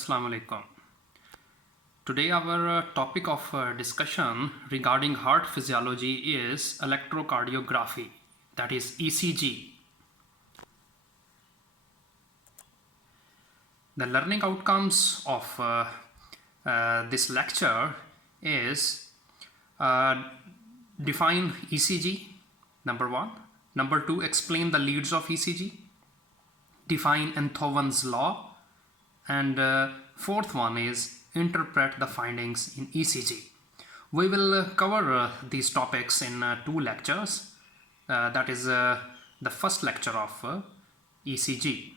Assalamu alaikum. Today our topic of discussion regarding heart physiology is electrocardiography, that is ECG. The learning outcomes of this lecture is define ECG, number one. Number two, explain the leads of ECG. Define Enthoven's law. And fourth one is interpret the findings in ECG. We will cover these topics in two lectures. That is the first lecture of ECG.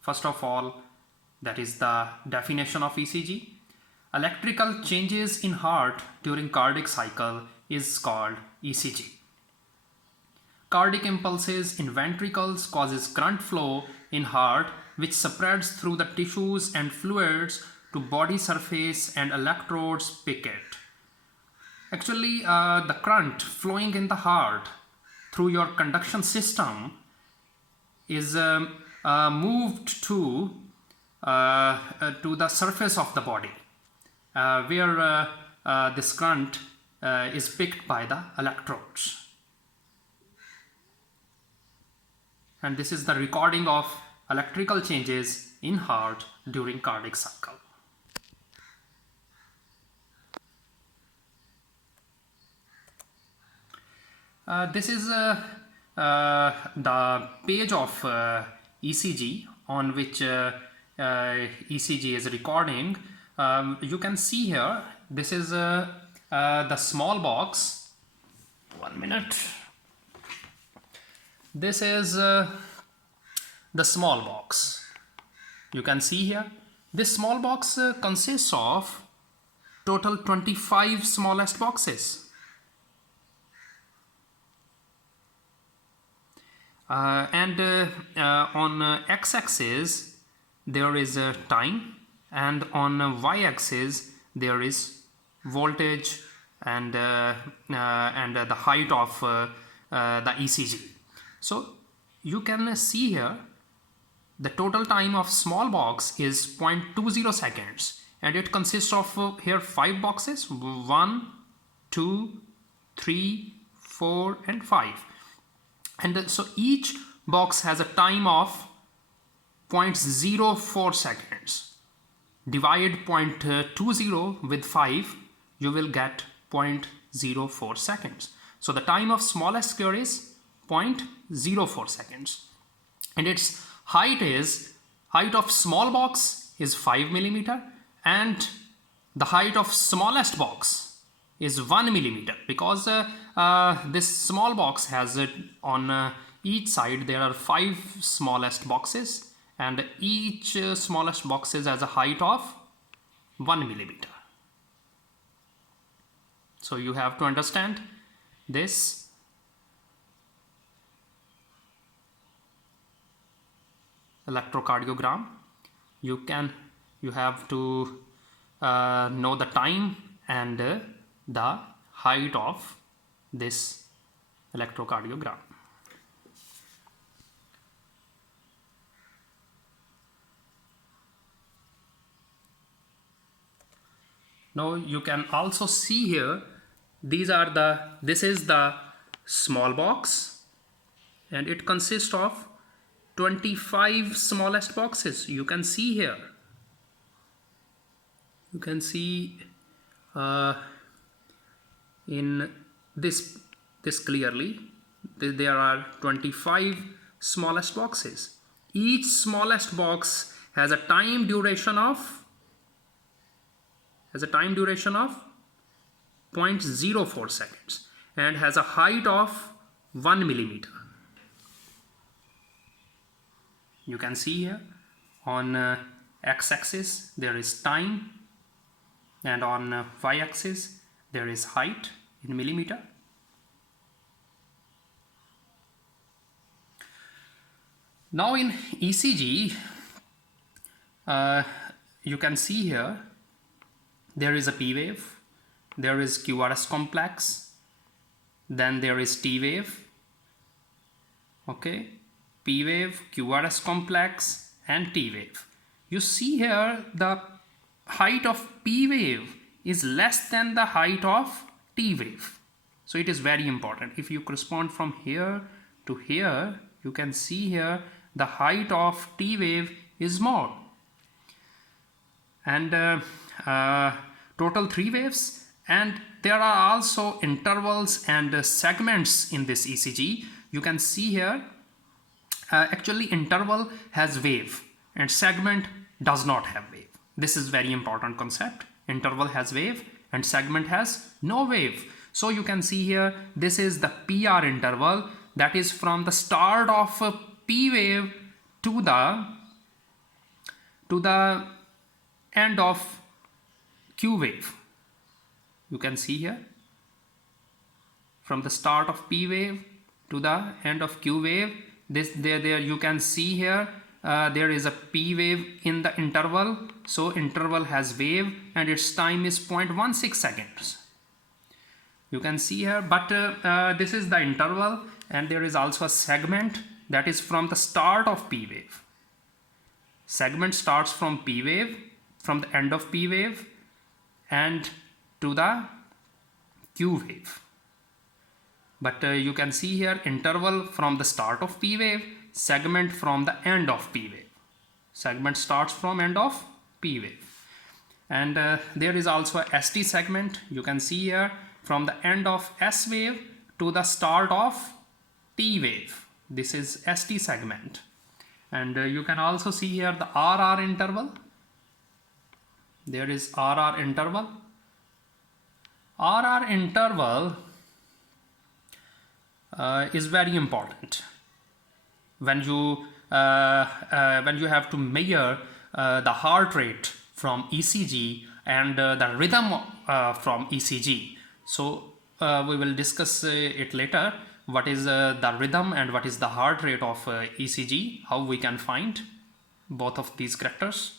First of all, that is the definition of ECG. Electrical changes in heart during cardiac cycle is called ECG. Cardiac impulses in ventricles causes current flow in heart which spreads through the tissues and fluids to body surface and electrodes pick it. Actually, the current flowing in the heart through your conduction system is moved to the surface of the body where this current is picked by the electrodes. And this is the recording of electrical changes in heart during cardiac cycle. This is the page of ECG on which ECG is recording. You can see here, this is the small box. 1 minute. This is the small box. You can see here, this small box consists of total 25 smallest boxes. On x-axis there is time, and on y-axis there is voltage and the height of the ECG. So you can see here the total time of small box is 0.20 seconds, and it consists of here 5 boxes, 1, 2, 3, 4 and 5. And so each box has a time of 0.04 seconds. Divide 0.20 with 5, you will get 0.04 seconds. So the time of smallest here is 0.04 seconds, and its height of small box is 5 millimeter, and the height of smallest box is 1 millimeter, because this small box has on each side there are 5 smallest boxes, and each smallest box has a height of 1 millimeter. So you have to understand this. Electrocardiogram, you have to know the time and the height of this electrocardiogram. Now you can also see here, this is the small box, and it consists of 25 smallest boxes. You can see here. You can see in this clearly. There are 25 smallest boxes. Each smallest box has a time duration of 0.04 seconds and has a height of 1 millimeter. You can see here on x-axis there is time, and on y-axis there is height in millimeter. Now in ECG, you can see here there is a P wave, there is QRS complex, then there is T wave, okay, P wave, QRS complex, and T wave. You see here the height of P wave is less than the height of T wave. So it is very important. If you correspond from here to here, you can see here the height of T wave is more. And total 3 waves, and there are also intervals and segments in this ECG. You can see here actually interval has wave and segment does not have wave. This is very important concept. Interval has wave and segment has no wave. So you can see here, this is the PR interval, that is from the start of a P wave to the end of Q wave. You can see here from the start of P wave to the end of Q wave. There you can see here there is a P wave in the interval. So interval has wave and its time is 0.16 seconds. You can see here, but this is the interval, and there is also a segment that is from the start of P wave. Segment starts from P wave, from the end of P wave and to the Q wave. But you can see here interval from the start of P wave, segment from the end of P wave. Segment starts from end of P wave. And there is also a ST segment. You can see here from the end of S wave to the start of T wave. This is ST segment. And you can also see here the RR interval. There is RR interval. RR interval is very important when you have to measure the heart rate from ECG and the rhythm from ECG. So we will discuss it later. What is the rhythm and what is the heart rate of ECG? How we can find both of these characters.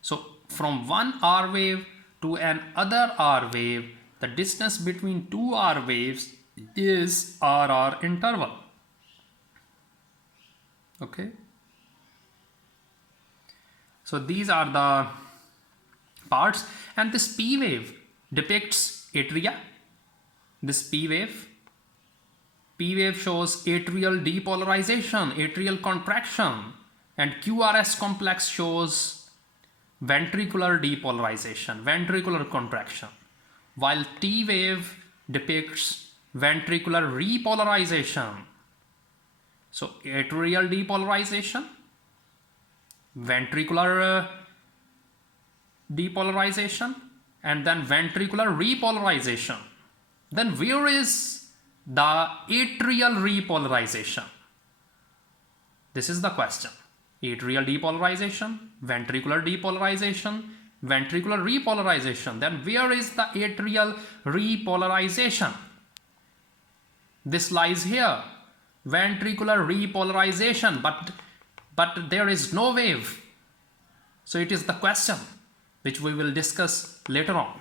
So from one R wave to another R wave, the distance between two R waves is RR interval. Okay. So these are the parts, and this P wave depicts atria. This P wave shows atrial depolarization, atrial contraction, and QRS complex shows ventricular depolarization, ventricular contraction, while T wave depicts ventricular repolarization. So atrial depolarization, ventricular depolarization, and then ventricular repolarization. Then where is the atrial repolarization? This is the question. Atrial depolarization, ventricular depolarization, ventricular repolarization. Then where is the atrial repolarization? This lies here. Ventricular repolarization, but there is no wave. So it is the question which we will discuss later on.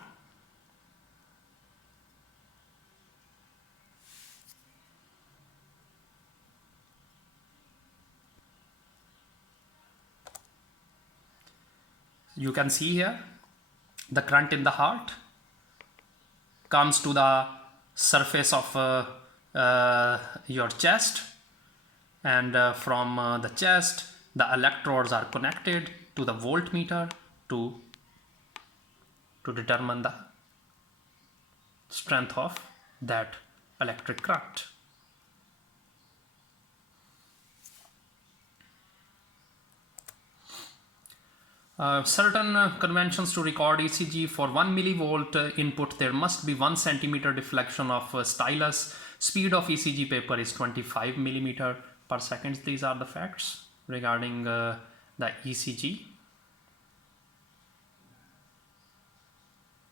You can see here the current in the heart comes to the surface of your chest, and from the chest the electrodes are connected to the voltmeter to determine the strength of that electric current. Certain conventions to record ECG: for 1 millivolt input there must be 1 centimeter deflection of stylus. Speed of ECG paper is 25 millimeter per second. These are the facts regarding the ECG.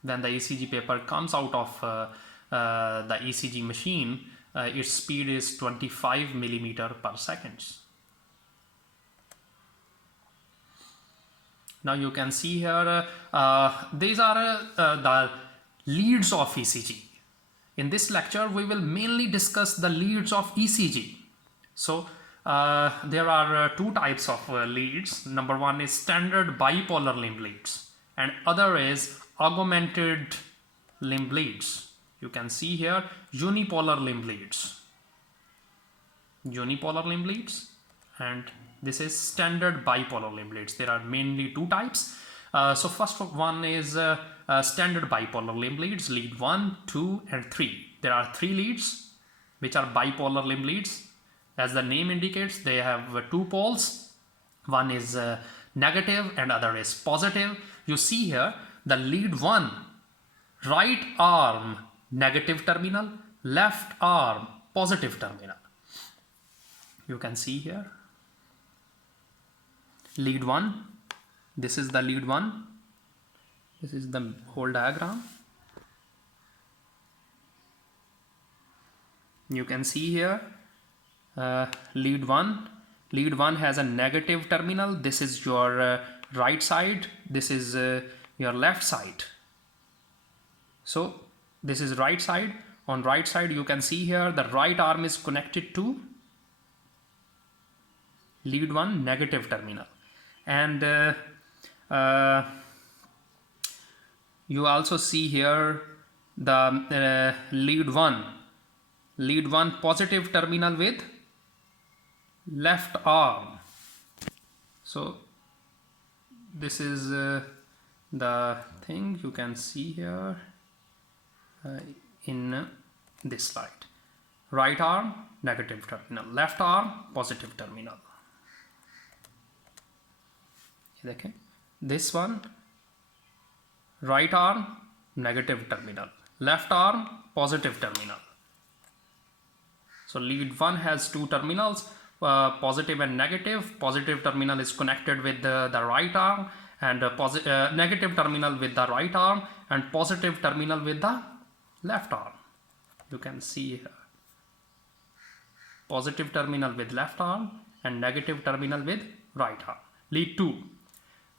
When the ECG paper comes out of the ECG machine, its speed is 25 millimeter per second. Now you can see here these are the leads of ECG. In this lecture we will mainly discuss the leads of ECG. So There are two types of leads. Number one is standard bipolar limb leads, and other is augmented limb leads. You can see here unipolar limb leads. Unipolar limb leads, and this is standard bipolar limb leads. There are mainly two types. So first one is standard bipolar limb leads, lead 1, 2 and 3. There are 3 leads which are bipolar limb leads. As the name indicates, they have 2 poles. One is negative and other is positive. You see here the lead 1, right arm negative terminal, left arm positive terminal. You can see here lead 1. This is the lead 1. This is the whole diagram. You can see here lead 1. Lead 1 has a negative terminal. This is your right side. This is your left side. So this is right side. On right side you can see here the right arm is connected to lead 1 negative terminal, and you also see here the lead 1 positive terminal with left arm. So this is the thing you can see here in this slide. Right arm negative terminal, left arm positive terminal. Okay. This one, right arm negative terminal, left arm positive terminal. So lead 1 has 2 terminals, positive and negative. Positive terminal is connected with the right arm, and negative terminal with the right arm, and positive terminal with the left arm. You can see here positive terminal with left arm and negative terminal with right arm. Lead 2,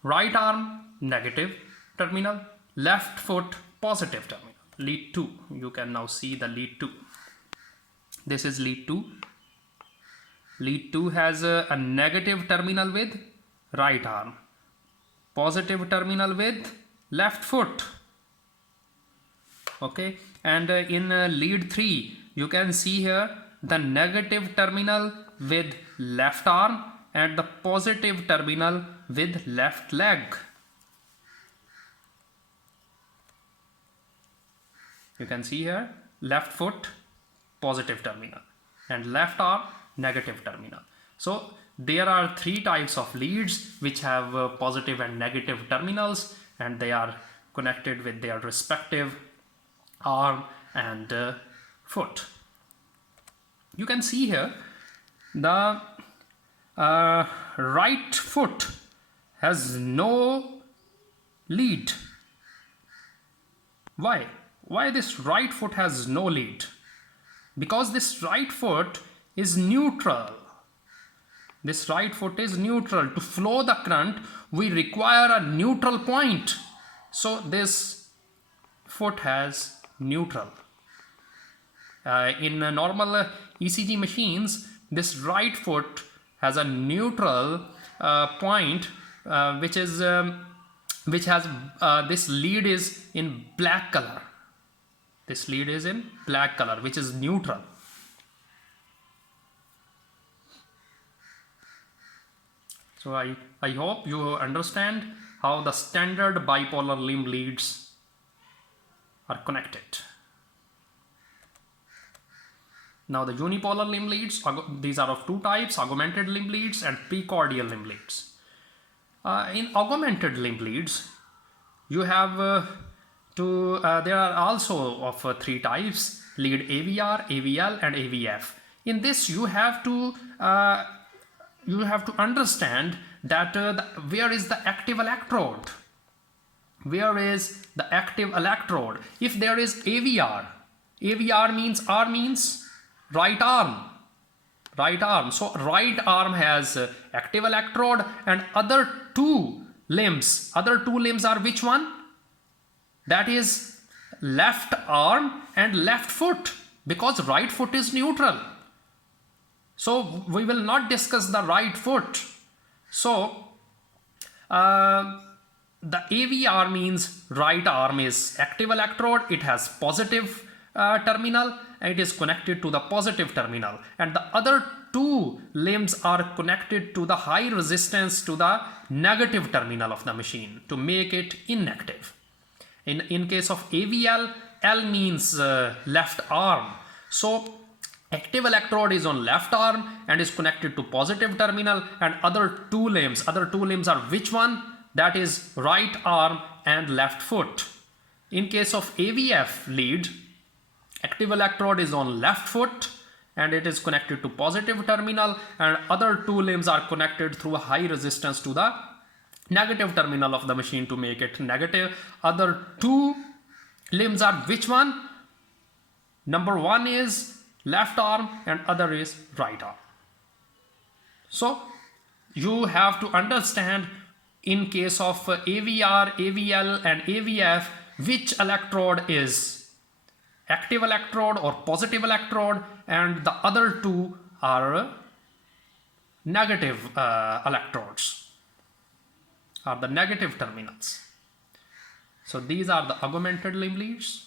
right arm negative terminal, left foot positive terminal. Lead 2, you can now see the lead 2. This is lead 2. Lead 2 has a negative terminal with right arm, positive terminal with left foot. Okay, and in lead 3 you can see here the negative terminal with left arm and the positive terminal with left leg. You can see here left foot positive terminal and left arm negative terminal. So there are 3 types of leads which have positive and negative terminals, and they are connected with their respective arm and foot. You can see here the right foot has no lead. Why? Why this right foot has no lead? Because this right foot is neutral. This right foot is neutral. To flow the current, we require a neutral point. So this foot has neutral. In normal ECG machines, this right foot has a neutral point, which has this lead is in black color. This lead is in black color, which is neutral. So I hope you understand how the standard bipolar limb leads are connected. Now the unipolar limb leads, these are of 2 types, augmented limb leads and precordial limb leads. In augmented limb leads, you have there are also of 3 types: lead AVR, AVL and AVF. In this you have to understand that where is the active electrode? Where is the active electrode? If there is AVR, AVR means R means right arm. Right arm. So right arm has active electrode, and other two limbs are which one? That is left arm and left foot, because right foot is neutral. So we will not discuss the right foot. So the AVR means right arm is active electrode. It has positive terminal and it is connected to the positive terminal, and the other two limbs are connected to the high resistance to the negative terminal of the machine to make it inactive. In case of AVL, L means left arm. So active electrode is on left arm and is connected to positive terminal, and other two limbs are which one? That is right arm and left foot. In case of AVF lead, active electrode is on left foot and it is connected to positive terminal, and other two limbs are connected through a high resistance to the negative terminal of the machine to make it negative. Other two limbs are which one? Number one is left arm and other is right arm. So you have to understand, in case of AVR, AVL and AVF, which electrode is active electrode or positive electrode, and the other two are negative electrodes, are the negative terminals. So these are the augmented limb leads.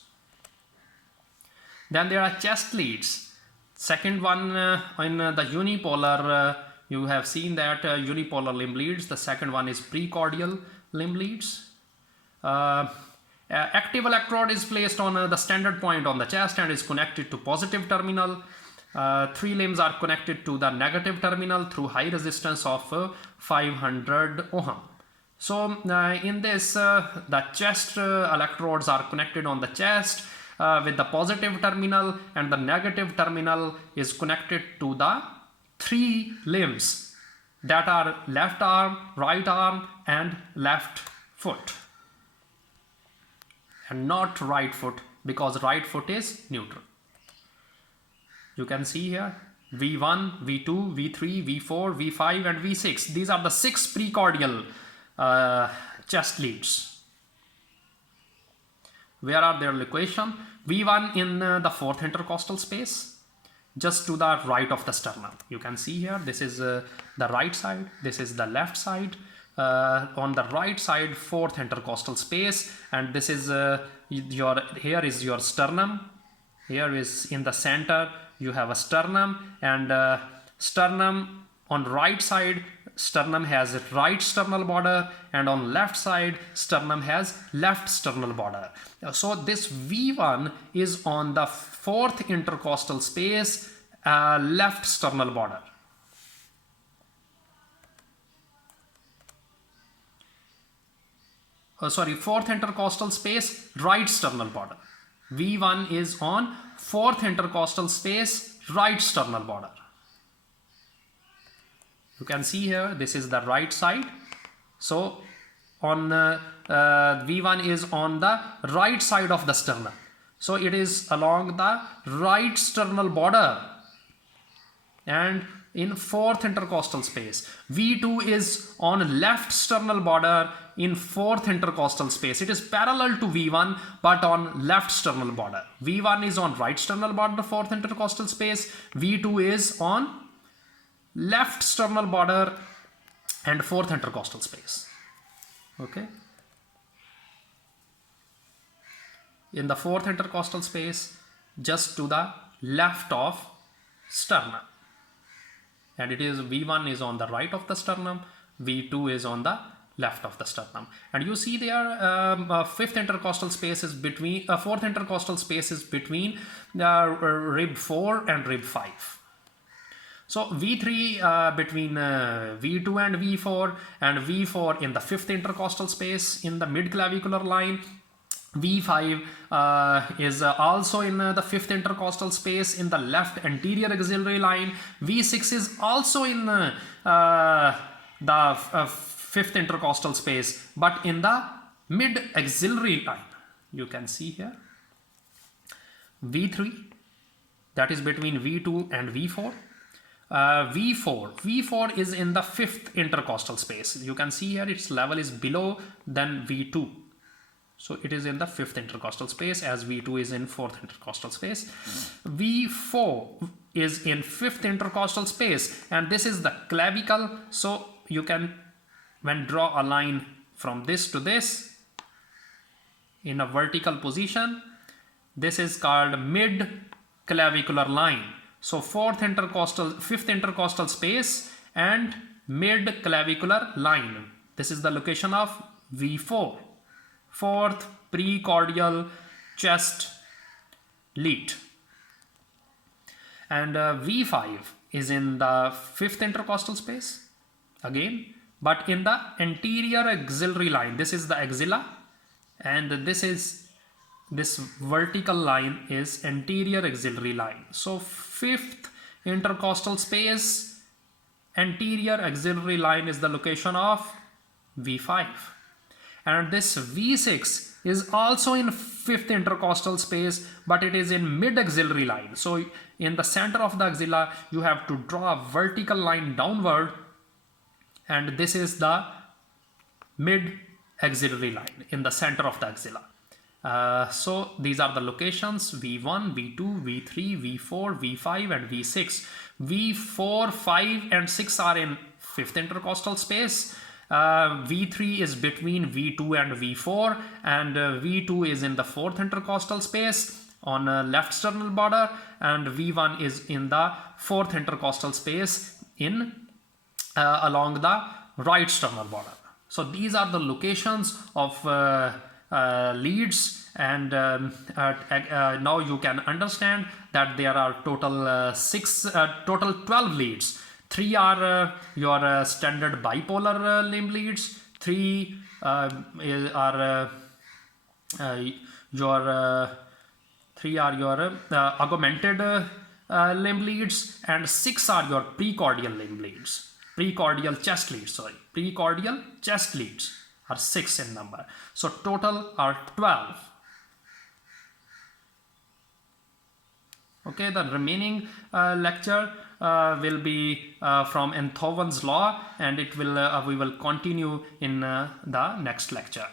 Then there are chest leads. Second one in the unipolar, you have seen that unipolar limb leads. The second one is precordial limb leads. Active electrode is placed on the standard point on the chest and is connected to positive terminal. Three limbs are connected to the negative terminal through high resistance of 500 ohm. So in this, the chest electrodes are connected on the chest with the positive terminal, and the negative terminal is connected to the three limbs that are left arm, right arm and left foot, and not right foot, because right foot is neutral. You can see here V1, V2, V3, V4, V5 and V6. These are the 6 precordial chest leads. Where are their location? V1 in the fourth intercostal space, just to the right of the sternum. You can see here, this is the right side, this is the left side. On the right side, fourth intercostal space, and this is here is your sternum. Here is in the center you have a sternum, and sternum on right side, sternum has a right sternal border, and on left side sternum has left sternal border. So this V1 is on the fourth intercostal space, left sternal border. Fourth intercostal space, right sternal border. V1 is on fourth intercostal space, right sternal border. You can see here, this is the right side. So on V1 is on the right side of the sternum. So it is along the right sternal border and in fourth intercostal space. V2 is on left sternal border in fourth intercostal space. It is parallel to V1 but on left sternal border. V1 is on right sternal border, fourth intercostal space. V2 is on left sternal border and fourth intercostal space. Okay. In the fourth intercostal space, just to the left of sternum. And it is V1 is on the right of the sternum, V2 is on the left of the sternum. And you see there fifth intercostal space is between, fourth intercostal space is between rib 4 and rib 5. So V3 between V2 and V4, and V4 in the fifth intercostal space in the mid-clavicular line. V5 is also in the fifth intercostal space in the left anterior axillary line. V6 is also in the fifth intercostal space, but in the mid axillary line. You can see here V3, that is between V2 and V4. V4 is in the fifth intercostal space. You can see here its level is below than V2. So it is in the 5th intercostal space, as V2 is in 4th intercostal space. V4 is in 5th intercostal space, and this is the clavicle. So you can, when draw a line from this to this in a vertical position, this is called mid clavicular line. So 5th intercostal space and mid clavicular line. This is the location of V4, 4th precordial chest lead. And V5 is in the 5th intercostal space again, but in the anterior axillary line. This is the axilla, and this vertical line is anterior axillary line. So 5th intercostal space, anterior axillary line is the location of V5. And this V6 is also in 5th intercostal space, but it is in mid axillary line. So in the center of the axilla, you have to draw a vertical line downward, and this is the mid axillary line in the center of the axilla. So these are the locations: V1, V2, V3, V4, V5 and V6. V4, 5 and 6 are in 5th intercostal space. V3 is between V2 and V4, and V2 is in the 4th intercostal space on left sternal border, and V1 is in the 4th intercostal space in along the right sternal border. So these are the locations of leads, and now you can understand that there are total 12 leads. 3 are your standard bipolar limb leads, 3 are your augmented limb leads, and 6 are your precordial limb leads. Precordial chest leads are 6 in number. So total are 12. Okay, the remaining lecture will be from Enthoven's law, and it will we will continue in the next lecture.